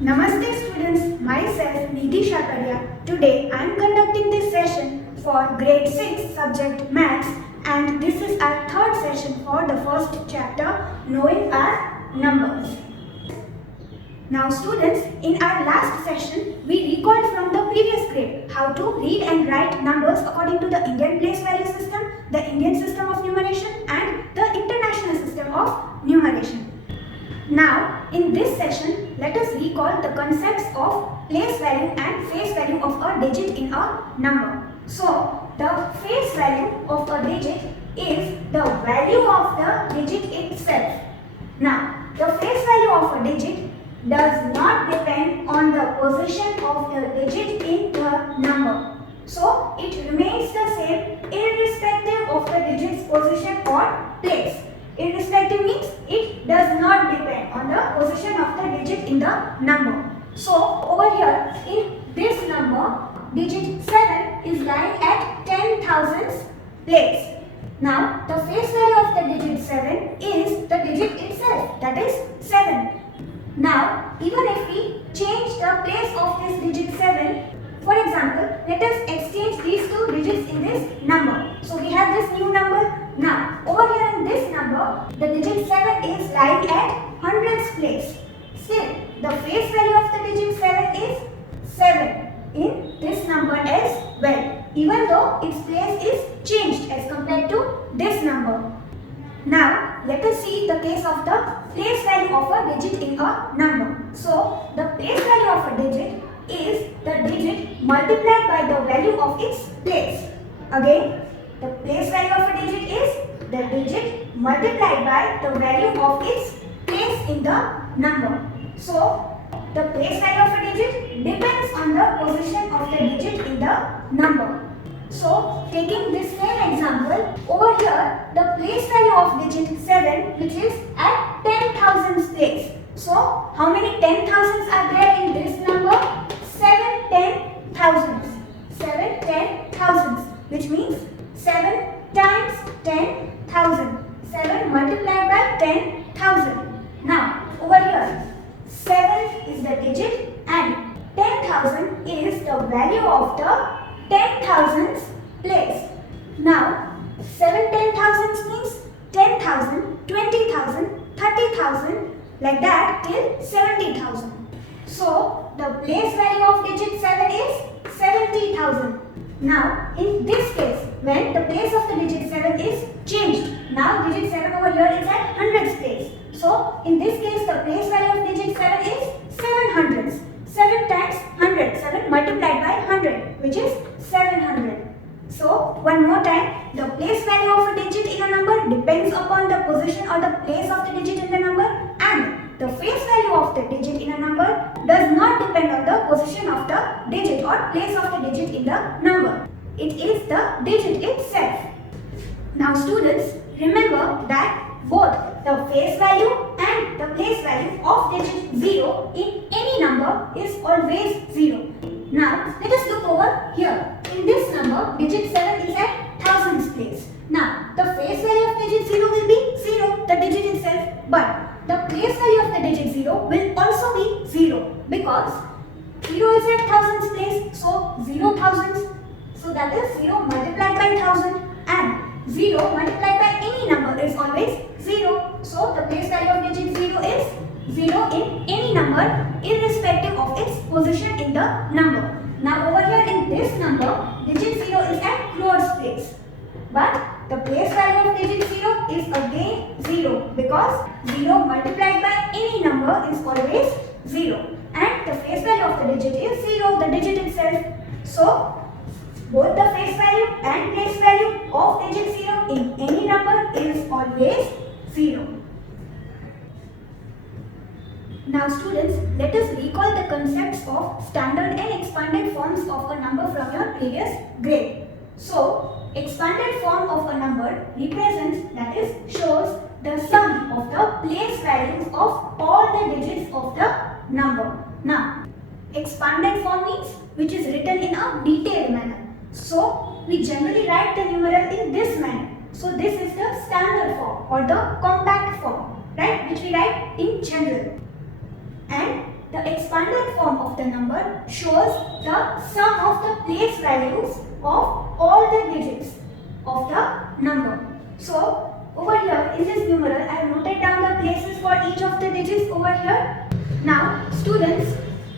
Namaste students, myself Nidhi Shakaria. Today I am conducting this session for grade 6 subject Maths, and this is our third session for the first chapter, knowing our numbers. Now students, in our last session we recalled from the previous grade how to read and write numbers according to the Indian place value system, the Indian system of numeration and the international system of numeration. Now, in this session, let us recall the concepts of place value and face value of a digit in a number. So, the face value of a digit is the value of the digit itself. Now, the face value of a digit does not depend on the position of the digit in the number. So, it remains the same irrespective of the digit's position or place. Irrespective means it does not depend on the position of the digit in the number. So over here in this number, digit 7 is lying at 10,000th place. Now the face value of the digit 7 is the digit itself, that is 7. Now even if we change the place of this digit 7, for example, let us exchange these two digits in this number. So we have this new number. Now, over here in this number, the digit 7 is lying at 100th place. Still, the face value of the digit 7 is 7 in this number as well, even though its place is changed as compared to this number. Now, let us see the case of the place value of a digit in a number. So, the place value of a digit is the digit multiplied by the value of its place. Again, the place value of a digit is the digit multiplied by the value of its place in the number. So, the place value of a digit depends on the position of the digit in the number. So, taking this same example, over here, the place value of digit 7, which is at 10,000th place. So, how many 10,000s are there in this number? 7 10,000s. 7 10,000s, which means 7 times 10,000. 7 multiplied by 10,000. Now, over here, 7 is the digit and 10,000 is the value of the 10,000th place. Now, 7 10,000s means 10,000, 20,000, 30,000, like that till 70,000. So, the place value of digit 7 is 70,000. Now, in this case, when the place of the digit 7 is changed, now digit 7 over here is at 100th place. So, in this case, the place value of digit 7 is 700. 7 times 100, 7 multiplied by 100, which is 700. So, one more time, the place value of a digit in a number depends upon the position or the place of the digit in the number, and the face value of the digit in a number does not depend on the position of the digit or place of the digit in the number. It is the digit itself. Now students, remember that both the face value and the place value of digit 0 in any number is always 0. Now let us look over here. In this number, digit 7 is at 1000th place. Now the face value of digit 0 will be 0, the digit itself, but the place value of the digit 0 will also be 0 because 0 is at 1000th place, so 0 thousands. So that is 0 multiplied by 1000, and 0 multiplied by any number is always 0. So the place value of digit 0 is 0 in any number irrespective of its position in the number. Now over here in this number, digit 0 is at crores place. But the place value of digit 0 is again 0 because 0 multiplied by any number is always 0. And the face value of the digit is 0, the digit itself. So, both the face value and place value of digit 0 in any number is always 0. Now students, let us recall the concepts of standard and expanded forms of a number from your previous grade. So, expanded form of a number represents, that is, shows the sum of the place values of all the digits of the number. Now, expanded form means which is written in a detailed manner. So, we generally write the numeral in this manner. So, this is the standard form or the compact form, right, which we write in general. And the the expanded form of the number shows the sum of the place values of all the digits of the number. So over here in this numeral I have noted down the places for each of the digits over here. Now students,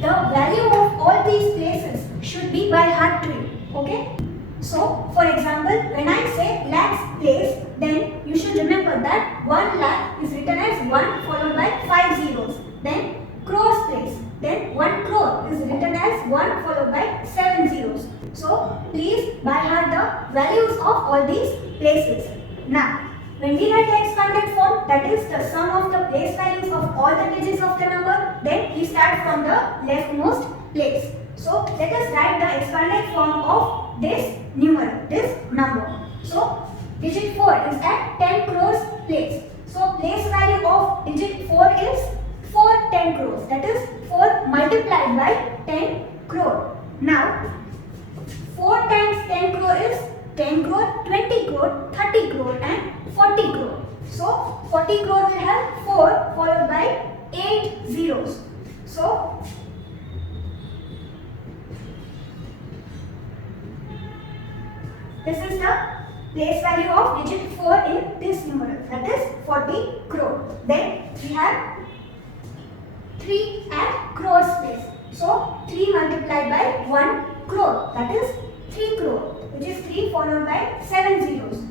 the value of all these places should be by heart tree. Okay? So for example, when I say lakhs place, then you should remember that 1 lakh is written as 1 followed by 5 zeros. Then crores place, then 1 crore is written as 1 followed by 7 zeros. So please by heart the values of all these places. Now when we write the expanded form, that is the sum of the place values of all the digits of the number, then we start from the leftmost place. So let us write the expanded form of this numeral, this number. So digit 4 is at 10 crores place. So place value of digit 4 is 4 10 crores. That is 4 multiplied by 10 crore. Now 4 times 10 crore is 10 crore, 20 crore, 30 crore and 40 crore. So 40 crore will have 4 followed by 8 zeros. So this is the place value of digit 4 in this numeral, that is 40 crore. Then we have 3 at crores place. So 3 multiplied by 1 crore, that is 3 crore, which is 3 followed by 7 zeros.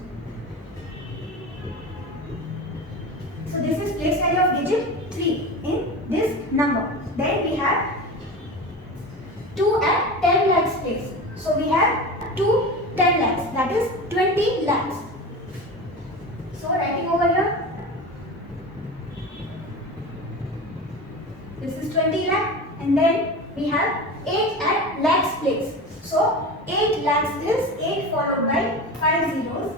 So this is place value of digit 3 in this number. Then we have 2 at 10 lakhs place. So we have 2 10 lakhs, that is 20 lakhs. So writing over here, this is 20 lakh, and then we have 8 at lakhs place. So 8 lakhs is 8 followed by 5 zeros.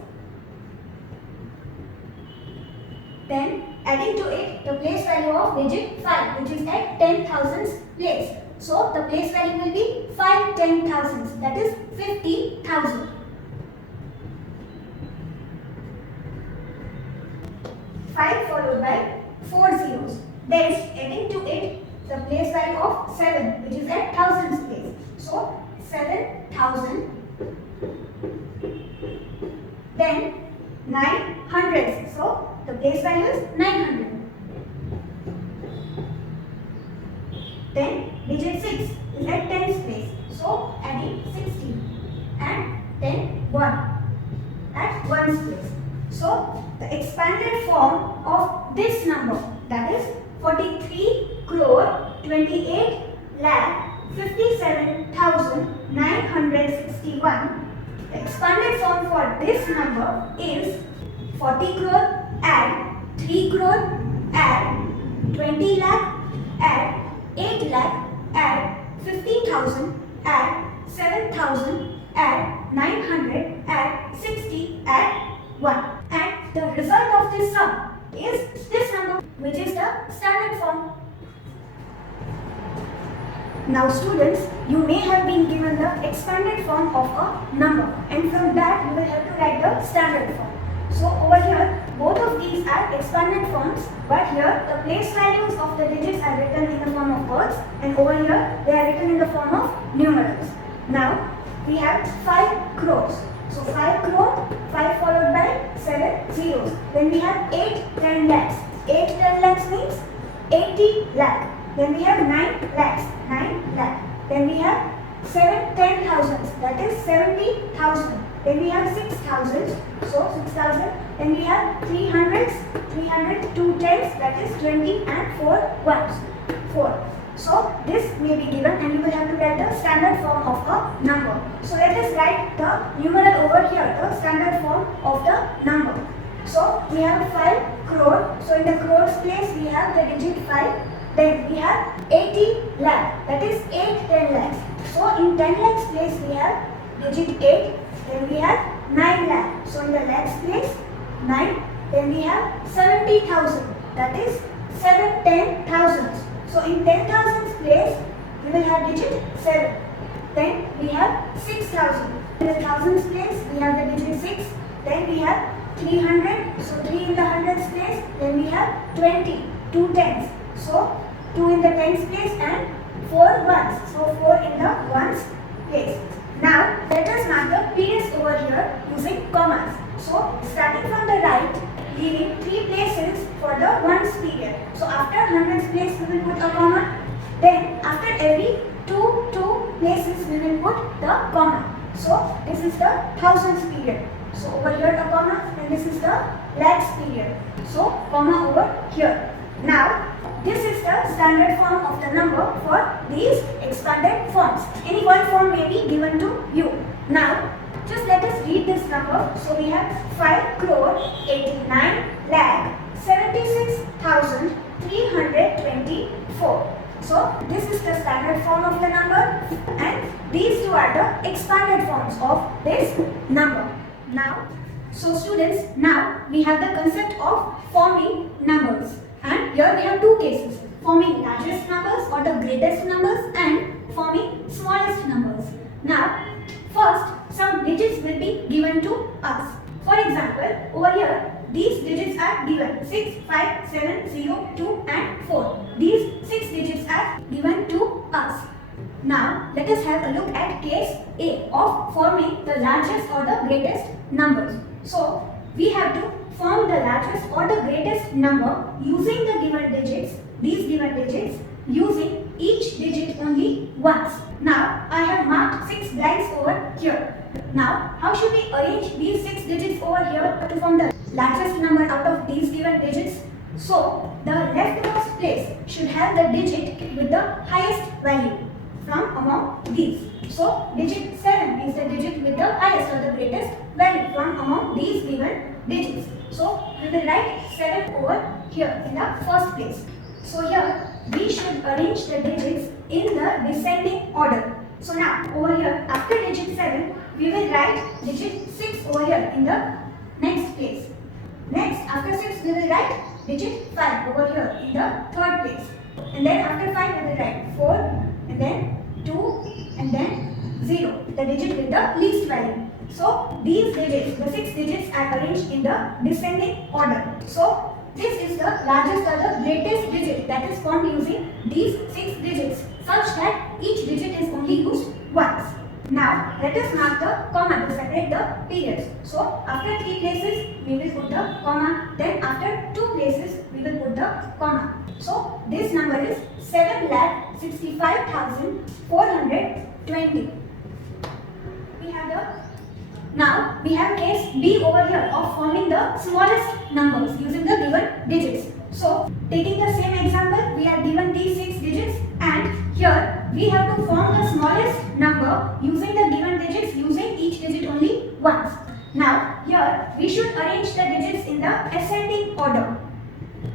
Then adding to it the place value of digit 5, which is at 10,000s place. So the place value will be 5 10,000s, that is 50,000. 5 followed by 4 zeros. Then adding to it the place value of 7, which is at thousands place. So 7,000. Then 900. So the place value is 900. Then digit 6 is at tens place. So adding 16 and then 1 at ones place. So the expanded form of this number, that is 43 crore 28 lakh 57,961. The expanded form for this number is 40 crore add 3 crore add 20 lakh add 8 lakh add 15,000 add 7,000 add 900 add 60 add 1. And the result of this sum is this number, which is the standard form. Now students, you may have been given the expanded form of a number, and from that you will have to write the standard form. So over here, both of these are expanded forms, but here the place values of the digits are written in the form of words, and over here they are written in the form of numerals. Now we have 5 crores. So 5 crore, 5 followed by 7 zeros. Then we have 8 10 lakhs. 8 10 lakhs means 80 lakh. Then we have 9 lakhs. 9 lakh. Then we have 7 10,000s, that is 70,000. Then we have 6,000, so 6,000. Then we have 300s, 300, 2 tens, that is 20 and 4 ones, 4. So this may be given and you will have to write the standard form of a number. So let us write the numeral over here, the standard form of the number. So we have 5 crore, so in the crores place we have the digit 5. Then we have 80 lakh, that is 8 10 lakhs. So in 10 lakhs place we have digit 8. Then we have 9 lakh. So in the lakhs place 9. Then we have 70,000, that is 7 10,000s. So in 10,000s place we will have digit 7. Then we have 6,000. In the thousands place we have the digit 6. Then we have 300. So 3 in the hundreds place. Then we have 20, 2 tens. So 2 in the tens place and 4 ones. So 4 in the ones place. Now let us mark the periods over here using commas. So starting from the right, leaving 3 places for the ones period. So after hundreds place we will put a comma. Then after every two places we will put the comma. So this is the thousands period. So over here a comma, and this is the lakhs period. So comma over here. Now this is the standard form of the number for these expanded forms. Any one form may be given to you. Now just let us read this number. So we have 5,89,76,324. So this is the standard form of the number, and these two are the expanded forms of this number. Now, so students, now we have the concept of forming numbers, and here we have two cases: forming largest numbers or the greatest numbers, and forming smallest numbers. Now, first some digits will be given to us. For example, over here these digits are given 6, 5, 7, 0, 2 and 4. These 6 digits are given to us. Now let us have a look at case A of forming the largest or the greatest numbers. So we have to form the largest or the greatest number using the given digits, these given digits, using each digit only once. Now I have marked 6 blanks over here. Now how should we arrange these 6 digits over here to form the largest number out of these given digits? So the leftmost place should have the digit with the highest value from among these. So digit 7 is the digit with the highest or the greatest value from among these given digits. So we will write 7 over here in the first place. So here we should arrange the digits in the descending order. So now over here after digit 7 we will write digit 6 over here in the next place. Next after 6 we will write digit 5 over here in the third place. And then after 5 we will write 4 and then 2 and then 0, the digit with the least value. So these digits, the 6 digits are arranged in the descending order. So this is the largest or the greatest digit that is formed using these 6 digits such that each digit is only used once. Now let us mark the comma to separate the periods. So after 3 places we will put the comma, then after 2 places we will put the comma. So this number is 7,65,420. Now we have case B over here of forming the smallest numbers using the given digits. So taking the same example, we are given these 6 digits, and here we have to form the smallest number using the given digits, using each digit only once. Now here we should arrange the digits in the ascending order.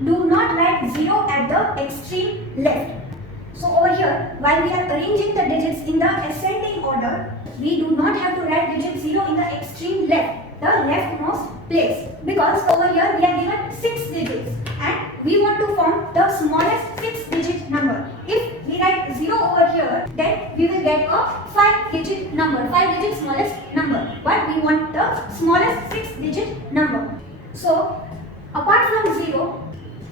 Do not write 0 at the extreme left. So over here, while we are arranging the digits in the ascending order, we do not have to write digit 0 in the extreme left, the leftmost place, because over here we are given 6 digits and we want to form the smallest 6 digit number. If we write 0 over here, then we will get a 5 digit number, 5 digit smallest number, but we want the smallest 6 digit number. So apart from 0,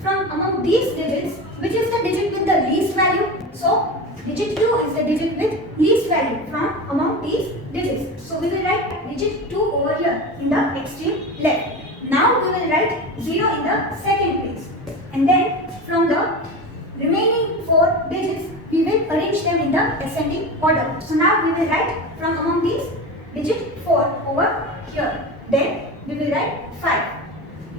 from among these digits, which is the digit with the least value? So digit 2 is the digit with least value from among these digits. So we will write digit 2 over here in the extreme left. Now we will write 0 in the second place. And then from the remaining 4 digits, we will arrange them in the ascending order. So now we will write from among these digit 4 over here. Then we will write 5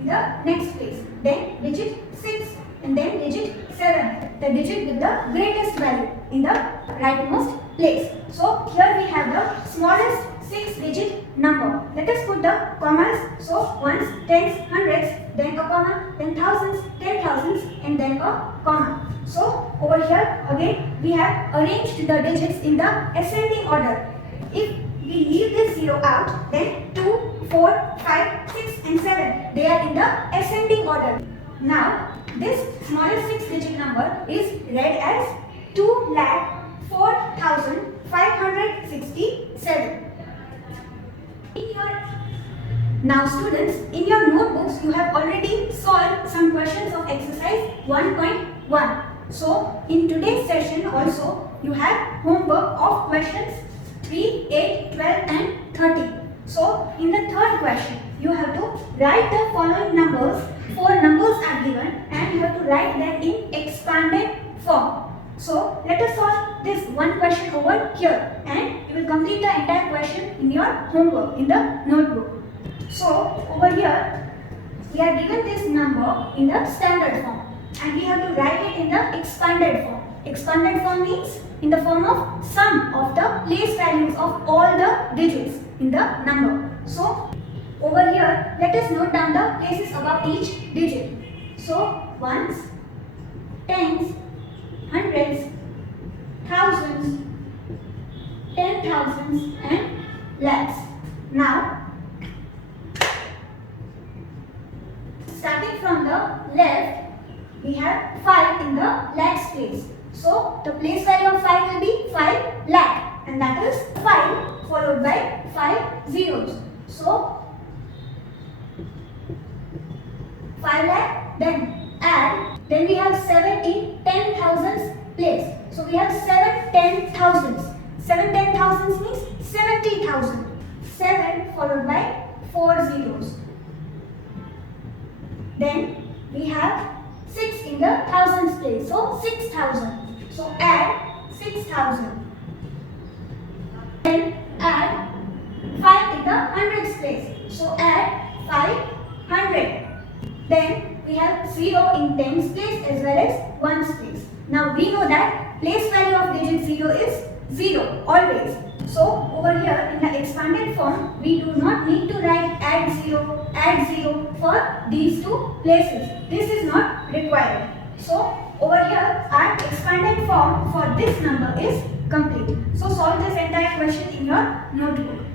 in the next place. Then digit 6 and then digit 7, the digit with the greatest value in the rightmost place. So here we have the smallest 6 digit number. Let us put the commas. So ones, tens, hundreds, then a comma, then thousands, 10,000s and then a comma. So over here again we have arranged the digits in the ascending order. If we leave this 0 out, then 2, 4, 5, 6 and 7, they are in the ascending order. Now this smallest 6 digit number is read as 2,04,567. Now students, in your notebooks you have already solved some questions of exercise 1.1. So in today's session also you have homework of questions 3, 8, 12 and 13. So in the third question you have to write the following numbers. 4 numbers are given and you have to write them in expanded form. So let us solve this one question over here and you will complete the entire question in your homework in the notebook. So over here we are given this number in the standard form and we have to write it in the expanded form. Expanded form means in the form of sum of the place values of all the digits in the number. So over here let us note down the places above each digit. So ones, tens, hundreds, thousands, 10,000s and lakhs. Now starting from the left, we have 5 in the lakhs place. So the place value of 5 will be 5 lakh and that is 5 followed by 5 zeros. So 5 lakh, then add, then we have 7 in 10,000s place. So we have 7 10,000s. 7 10,000s means 70,000. 7 followed by 4 zeros. Then we have 6 in the thousands place. So 6,000. So add 6,000. Then add 5 in the hundreds place. So add 500. Then we have 0 in tens place as well as ones place. Now we know that place value of digit 0 is 0 always. So over here in the expanded form we do not need to write add 0 for these two places. This is not required. So over here our expanded form for this number is complete. So solve this entire question in your notebook.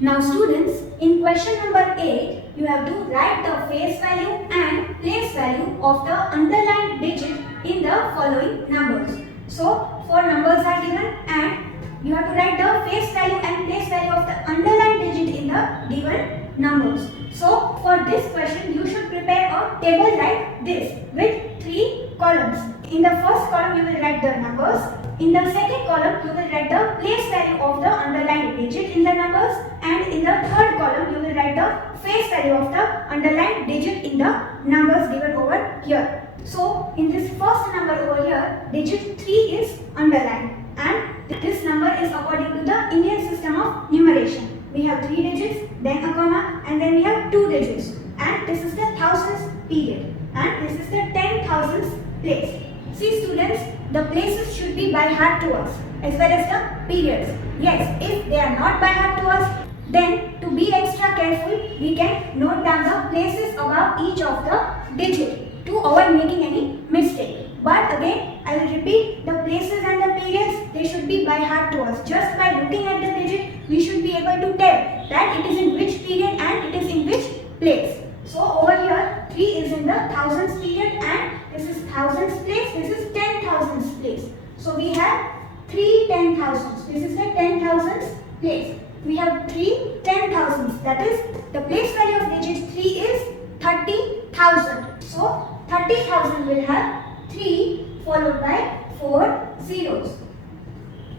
Now students, in question number 8, you have to write the face value and place value of the underlined digit in the following numbers. So 4 numbers are given and you have to write the face value and place value of the underlined digit in the given numbers. So for this question you should prepare a table like this with 3 columns. In the first column you will write the numbers. In the second column you will write the place value of the underlined digit in the numbers, and in the third column you will write the face value of the underlined digit in the numbers given over here. So in this first number over here, digit 3 is underlined and this number is according to the Indian system of numeration. We have 3 digits, then a comma, and then we have 2 digits, and this is the thousands period and this is the 10,000s place. See students, the places should be by heart to us as well as the periods. Yes, if they are not by heart to us, then to be extra careful we can note down the places above each of the digit to avoid making any mistake. But again, I will repeat, the places and the periods, they should be by heart to us. Just by looking at the digit, we should be able to tell that it is in which period and it is in which place. So over here, 3 is in the thousands period and this is thousands place, this is 10,000s place. So we have 3 10,000s. This is the 10,000s place. We have 3 10,000s. That is, the place value of digit 3 is 30,000. So 30,000 will have 3 followed by 4 zeros.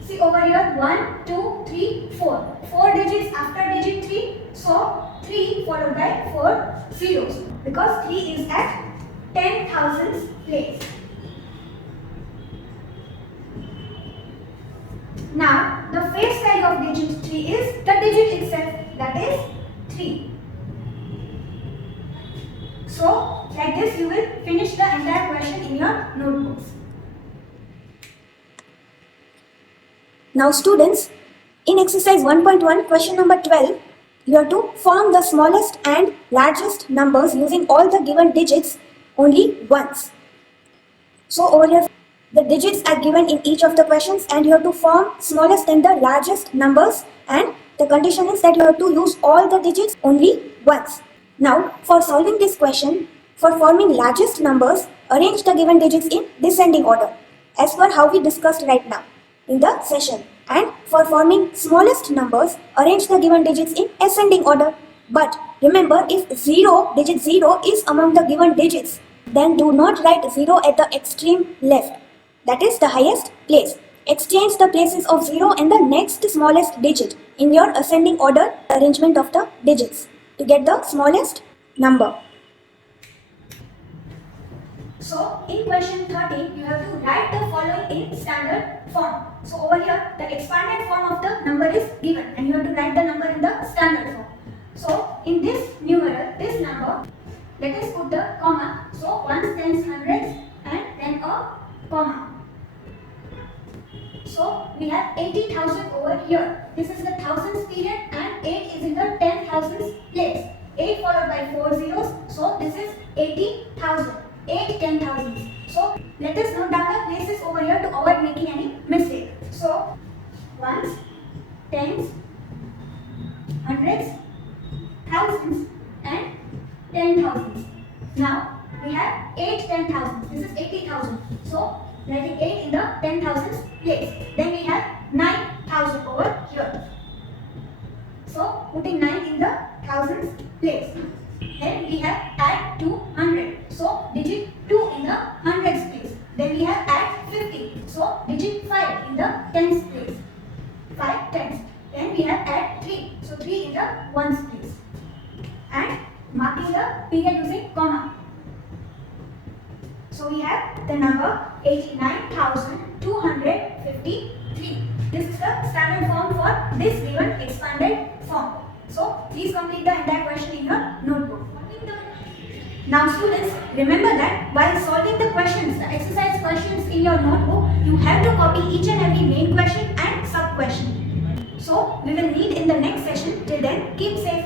See over here, 1, 2, 3, 4. 4 digits after digit 3. So 3 followed by 4 zeros because 3 is at 10,000s place. Now the face value of digit 3 is the digit itself, that is 3. So like this you will finish the entire question in your notebooks. Now students, in exercise 1.1 question number 12, you have to form the smallest and largest numbers using all the given digits only once. So over here the digits are given in each of the questions and you have to form smallest and the largest numbers, and the condition is that you have to use all the digits only once. Now for solving this question, for forming largest numbers, arrange the given digits in descending order as per how we discussed right now in the session, and for forming smallest numbers, arrange the given digits in ascending order. But remember, if digit 0 is among the given digits, Then do not write 0 at the extreme left, that is the highest place. Exchange the places of 0 and the next smallest digit in your ascending order arrangement of the digits to get the smallest number. So in question 13, you have to write the following in standard form. So over here, the expanded form of the number is given and you have to write the number in the standard form. So in this numeral, this number, let us put the comma. So ones, tens, hundreds and then a comma. So we have 80,000 over here. This is the thousands period and 8 is in the 10,000s place. 8 followed by 4 zeros. So this is 80,000. 8 10,000. So let us note down the places over here to avoid making any mistake. So ones, tens, hundreds, thousands and 10,000s. Now we have 8 10,000. This is 80,000. So writing 8 in the 10,000s place. Then we have 9,000 over here. So putting 9 in the thousands place. Then we have add 200. So digit 2 in the hundreds place. Then we have add 50. So digit 5 in the tens place. 5 tens. Then we have add 3. So 3 in the ones place. And marking the period using comma. So we have the number 89,253. This is the standard form for this given expanded form. So please complete the entire question in your notebook. Now students, remember that while solving the questions, the exercise questions in your notebook, you have to copy each and every main question and sub question. So we will meet in the next session. Till then, keep safe.